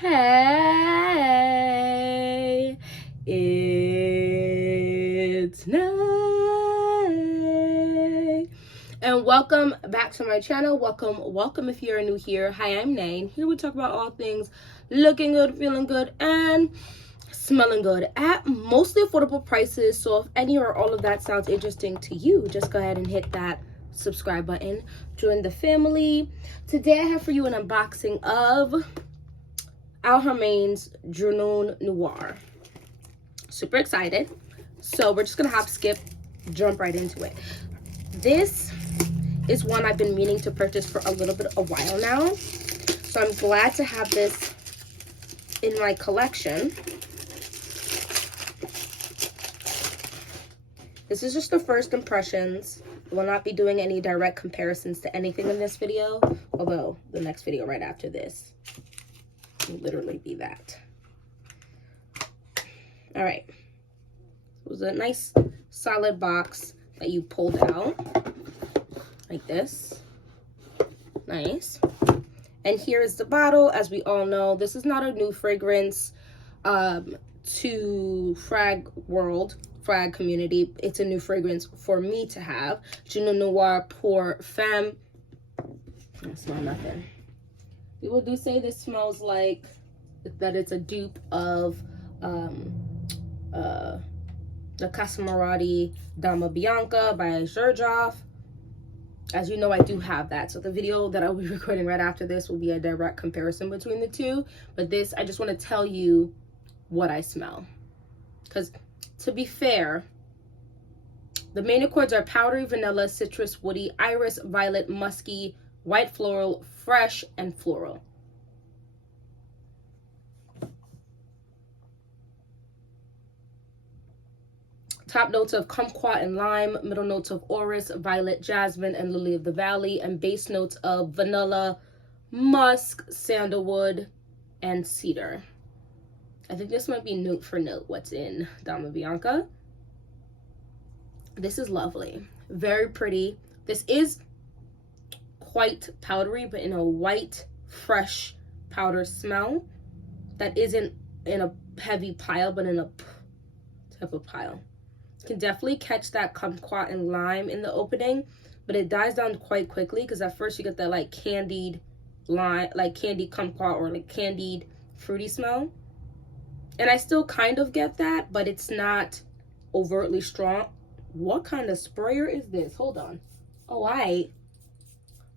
Hey, it's Nay, and welcome back to my channel. Welcome if you're new here. Hi, I'm Nay, and here we talk about all things looking good, feeling good, and smelling good at mostly affordable prices. So if any or all of that sounds interesting to you, just go ahead and hit that subscribe button, join the family. Today I have for you an unboxing of Al Haramain's Junoon Noir. Super excited. So we're just gonna hop, skip, jump right into it. This is one I've been meaning to purchase for a while now. So I'm glad to have this in my collection. This is just the first impressions. I will not be doing any direct comparisons to anything in this video, although the next video right after this will literally be that. All right. It was a nice solid box that you pulled out like this. Nice. And here is the bottle. As we all know, this is not a new fragrance to frag community. It's a new fragrance for me to have. Junoon Noir Perfume. I smell nothing. People do say this smells like that it's a dupe of the Casamarati Dama Bianca by Xerjoff. As you know, I do have that. So the video that I'll be recording right after this will be a direct comparison between the two. But this, I just want to tell you what I smell. Because to be fair, the main accords are powdery, vanilla, citrus, woody, iris, violet, musky, white floral, fresh, and floral. Top notes of kumquat and lime, middle notes of orris, violet, jasmine, and lily of the valley, and base notes of vanilla, musk, sandalwood, and cedar. I think this might be note for note what's in Dama Bianca. This is lovely. Very pretty. This is quite powdery, but in a white, fresh powder smell that isn't in a heavy pile, but in a type of pile. You can definitely catch that kumquat and lime in the opening, but it dies down quite quickly because at first you get that like candied lime, like candied kumquat or like candied fruity smell. And I still kind of get that, but it's not overtly strong. What kind of sprayer is this? Hold on. Oh,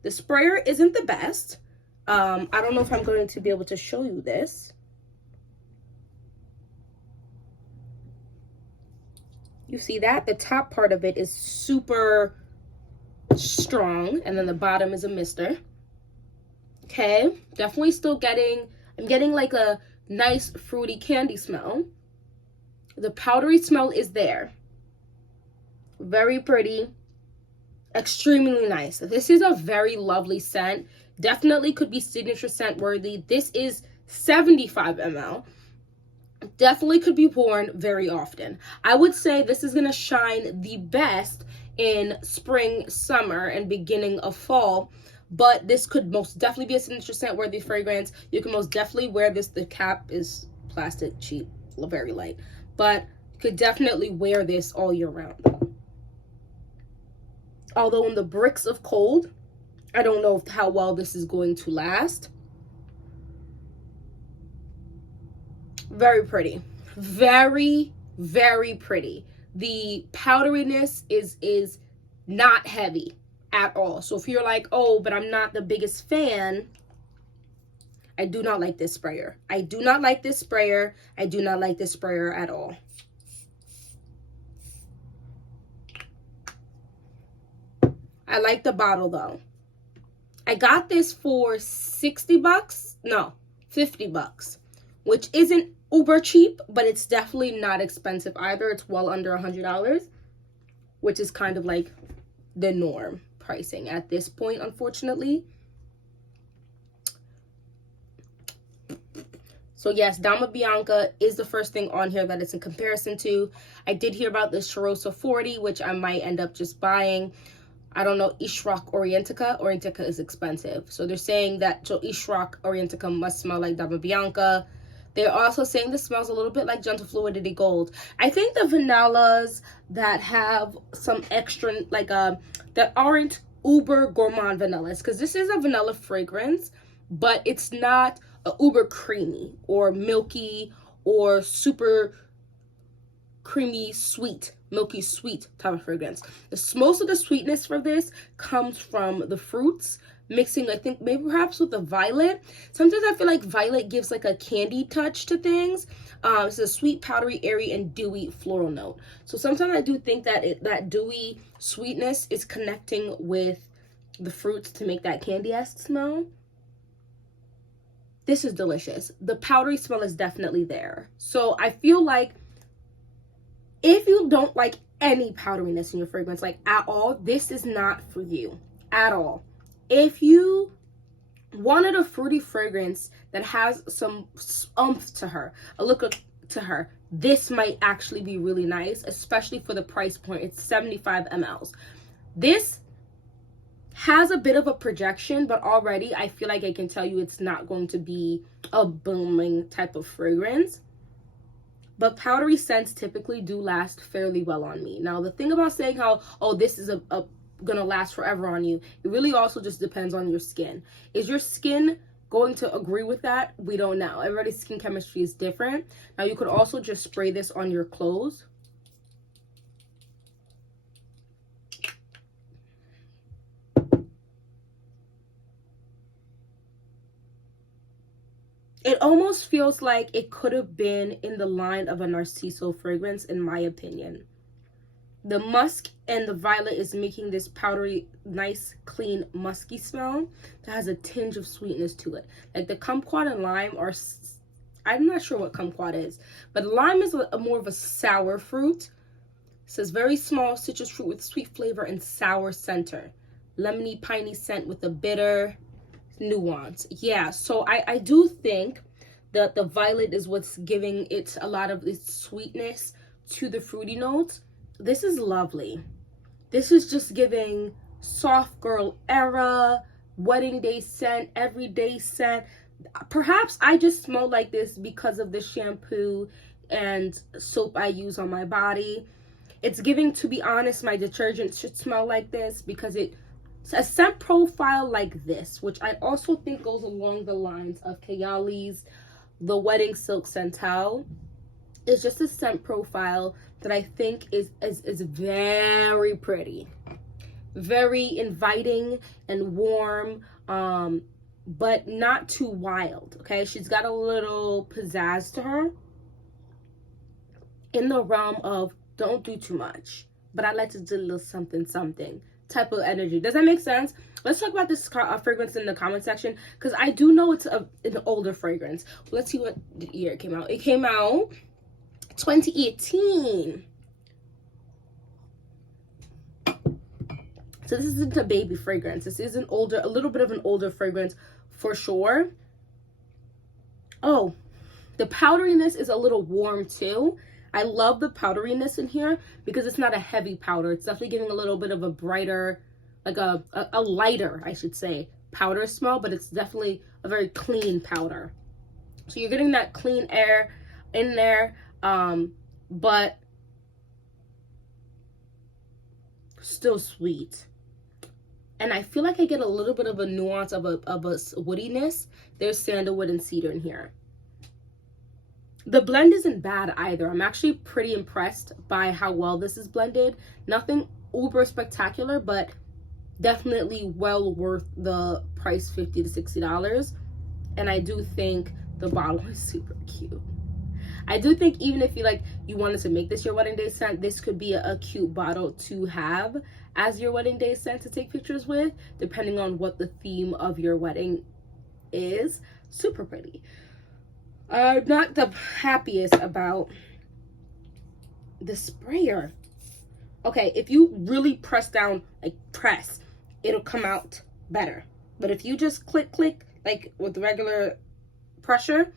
the sprayer isn't the best. I don't know if I'm going to be able to show you this. You see that? The top part of it is super strong, and then the bottom is a mister. Okay, definitely still I'm getting like a nice fruity candy smell. The powdery smell is there. Very pretty. Extremely nice. This is a very lovely scent. Definitely could be signature scent worthy. This is 75 ml. Definitely could be worn very often. I would say this is going to shine the best in spring, summer, and beginning of fall. But this could most definitely be a signature scent worthy fragrance. You can most definitely wear this. The cap is plastic, cheap, very light. But you could definitely wear this all year round. Although in the bricks of cold, I don't know how well this is going to last. Very pretty. Very, very pretty. The powderiness is not heavy at all. So if you're like, oh, but I'm not the biggest fan, I do not like this sprayer. I do not like this sprayer. I do not like this sprayer at all. I like the bottle though. I got this for 60 bucks. No, 50 bucks, which isn't uber cheap, but it's definitely not expensive either. It's well under $100, which is kind of like the norm pricing at this point, unfortunately. So yes, Dama Bianca is the first thing on here that it's in comparison to. I did hear about this Charosa 40, which I might end up just buying. I don't know, Ishrak Orientica. Orientica is expensive. So they're saying that Ishrak Orientica must smell like Dama Bianca. They're also saying this smells a little bit like Gentle Fluidity Gold. I think the vanillas that have some extra, like, that aren't uber gourmand vanillas, because this is a vanilla fragrance, but it's not a uber creamy or milky or super creamy sweet, milky sweet type of fragrance. Most of the sweetness for this comes from the fruits mixing, I think, maybe perhaps with the violet. Sometimes I feel like violet gives like a candy touch to things. It's a sweet, powdery, airy, and dewy floral note. So sometimes I do think that that dewy sweetness is connecting with the fruits to make that candy-esque smell. This is delicious. The powdery smell is definitely there. So I feel like if you don't like any powderiness in your fragrance, like at all, this is not for you at all. If you wanted a fruity fragrance that has some oomph to her, a look to her, this might actually be really nice, especially for the price point. It's 75 mLs. This has a bit of a projection, but already I feel like I can tell you it's not going to be a booming type of fragrance. But powdery scents typically do last fairly well on me. Now, the thing about saying how, oh, this is gonna last forever on you, it really also just depends on your skin. Is your skin going to agree with that? We don't know. Everybody's skin chemistry is different. Now, you could also just spray this on your clothes. It almost feels like it could have been in the line of a Narciso fragrance, in my opinion. The musk and the violet is making this powdery, nice, clean, musky smell that has a tinge of sweetness to it. Like the kumquat and lime are, I'm not sure what kumquat is, but lime is a more of a sour fruit. It says very small citrus fruit with sweet flavor and sour center. Lemony, piney scent with a bitter nuance. Yeah, so I do think that the violet is what's giving it a lot of its sweetness to the fruity notes. This is lovely. This is just giving soft girl era, wedding day scent, everyday scent. Perhaps I just smell like this because of the shampoo and soap I use on my body. It's giving, to be honest, my detergent should smell like this because it's a scent profile like this, which I also think goes along the lines of Kayali's The Wedding Silk Centel. It's just a scent profile that I think is very pretty, very inviting and warm, but not too wild. Okay, she's got a little pizzazz to her in the realm of don't do too much, but I like to do a little something type of energy. Does that make sense? Let's talk about this fragrance in the comment section, because I do know it's an older fragrance. Let's see what year it came out. It came out 2018. So this isn't a baby fragrance. This is a little bit of an older fragrance for sure. Oh, the powderiness is a little warm too. I love the powderiness in here because it's not a heavy powder. It's definitely giving a little bit of a brighter, like a lighter, I should say, powder smell, but it's definitely a very clean powder. So you're getting that clean air in there, but still sweet. And I feel like I get a little bit of a nuance of a woodiness. There's sandalwood and cedar in here. The blend isn't bad either. I'm actually pretty impressed by how well this is blended. Nothing uber spectacular, but definitely well worth the price, $50 to $60. And I do think the bottle is super cute. I do think even if you wanted to make this your wedding day scent, this could be a cute bottle to have as your wedding day scent to take pictures with, depending on what the theme of your wedding is. Super pretty. I'm not the happiest about the sprayer. Okay, if you really press down, like press, it'll come out better. But if you just click, like with regular pressure,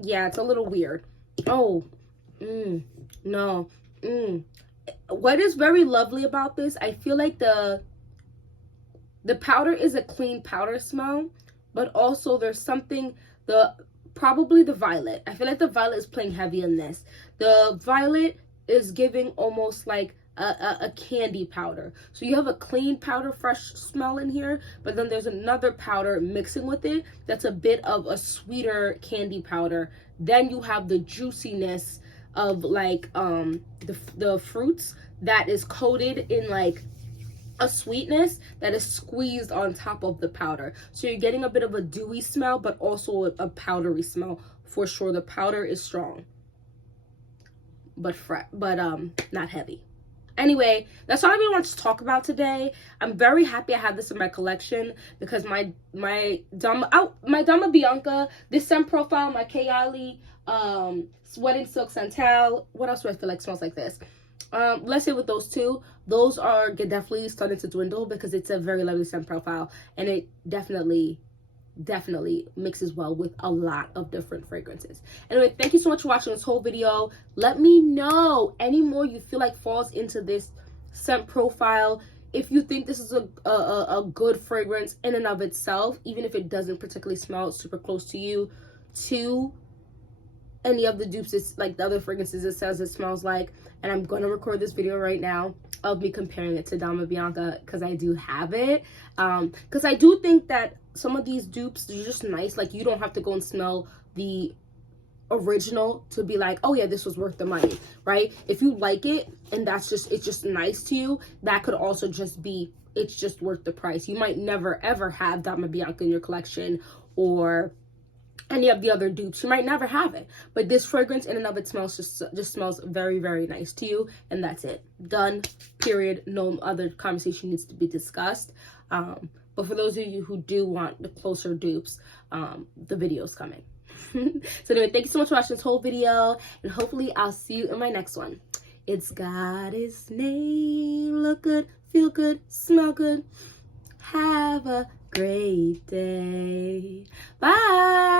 yeah, it's a little weird. Oh, no. What is very lovely about this, I feel like the the powder is a clean powder smell, but also there's something, probably the violet. I feel like the violet is playing heavy in this. The violet is giving almost like a candy powder. So you have a clean powder, fresh smell in here, but then there's another powder mixing with it that's a bit of a sweeter candy powder. Then you have the juiciness of like the fruits that is coated in like a sweetness that is squeezed on top of the powder. So you're getting a bit of a dewy smell, but also a powdery smell for sure. The powder is strong, but not heavy. Anyway, that's all I really want to talk about today. I'm very happy I have this in my collection because my dama bianca, this scent profile, my Kayali Sweating Silk Santal. What else do I feel like smells like this? Let's say with those two, those are definitely starting to dwindle because it's a very lovely scent profile, and it definitely mixes well with a lot of different fragrances. Anyway, thank you so much for watching this whole video. Let me know any more you feel like falls into this scent profile. If you think this is a good fragrance in and of itself, even if it doesn't particularly smell super close to you, to any of the dupes, it's like the other fragrances it says it smells like. And I'm gonna record this video right now of me comparing it to Dama Bianca because I do have it. Because I do think that some of these dupes are just nice. Like, you don't have to go and smell the original to be like, oh yeah, this was worth the money, right? If you like it and it's just nice to you, that could also just be, it's just worth the price. You might never ever have Dama Bianca in your collection or any of the other dupes. You might never have it, but this fragrance in and of it smells just smells very, very nice to you, and that's it. Done, period. No other conversation needs to be discussed. But for those of you who do want the closer dupes, the video's coming. So anyway, thank you so much for watching this whole video, and hopefully I'll see you in my next one. It's got its name. Look good, feel good, smell good. Have a great day. Bye.